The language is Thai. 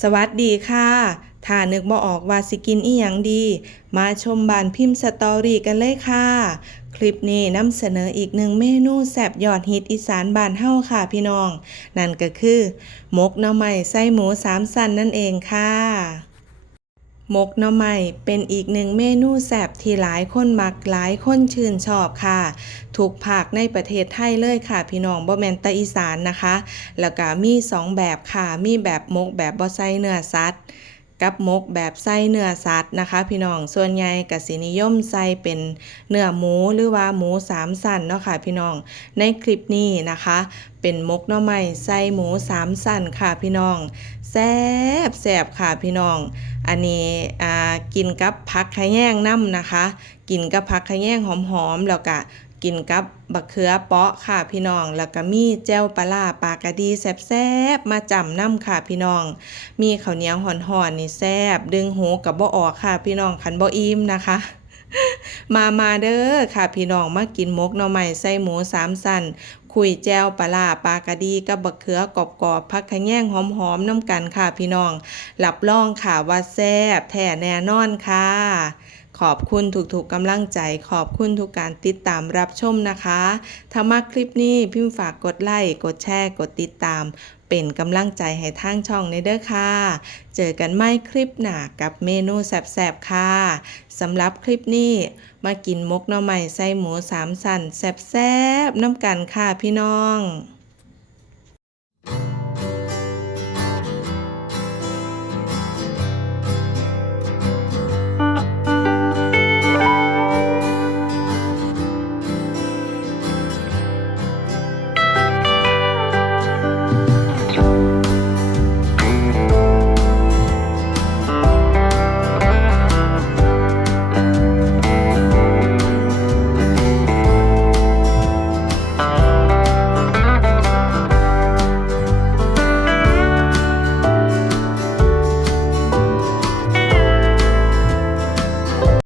สวัสดีค่ะถ้านึกบ่ออกว่าสิกินอีหยังดี มาชมบานพิมพ์สตอรี่กันเลยค่ะ คลิปนี้นำเสนออีกหนึ่งเมนูแซ่บยอดฮิตอีสานบ้านเฮ้าค่ะพี่น้อง นั่นก็คือหมกหน่อไม้ไส้หมูสามสันนั่นเองค่ะ หมกหน่อไม้เป็นอีกหนึ่งเมนูแซ่บที่หลายคนมักหลายคนชื่นชอบค่ะ ถูกภากในประเทศไทยเลยค่ะ พี่น้องบ่แมนตะอีสานนะคะ แล้วก็มีสองแบบค่ะ มีแบบหมกแบบบ่ใส่เนื้อสัตว์ กับมกแบบใส่เนื้อสัตว์นะคะ พี่น้องส่วนใหญ่กสินิยมใส่เป็นเนื้อหมูหรือว่าหมูสามสันเนาะค่ะพี่น้องในคลิปนี้นะคะ เป็นมกหน่อไม้ใส่หมูสามสันค่ะพี่น้องแซ่บแซ่บค่ะพี่น้อง อันนี้อ่ากินกับผักขะแยงน้ำนะคะ กินกับผักขะแยงหอมๆแล้วก็ กินกับบักเขือเปาะค่ะพี่น้อง แล้วก็มีแจ่วปลาปลากระดีแซ่บๆมาจำน้ำค่ะพี่น้อง มีข้าวเหนียวห่อนๆนี่แซ่บดึงหูกับบ่ออกค่ะ พี่น้องคันบ่อิ่มนะคะ มามาเด้อค่ะพี่น้องมากินมกหน่อไม้ใส่หมูสามสัน คุยแจวปลาปลากระดีกับบักเขือกรอบๆผักขะแยงหอมๆน้ำกันค่ะพี่น้องรับรองค่ะว่าแซ่บแท้แน่นอนค่ะ ขอบคุณทุกๆกำลังใจ ขอบคุณทุกการติดตามรับชมนะคะ ถ้ามาคลิปนี้พิมพ์ฝากกดไลค์กดแชร์กดติดตาม เป็นกำลังใจให้ทางช่องในเด้อค่ะ เจอกันไม่คลิปหนากับเมนูแซบๆค่ะสำหรับคลิปนี้มากินมกหน่อไม้ใส่หมูสามสันแซบๆน้ำกันค่ะพี่พี่น้อง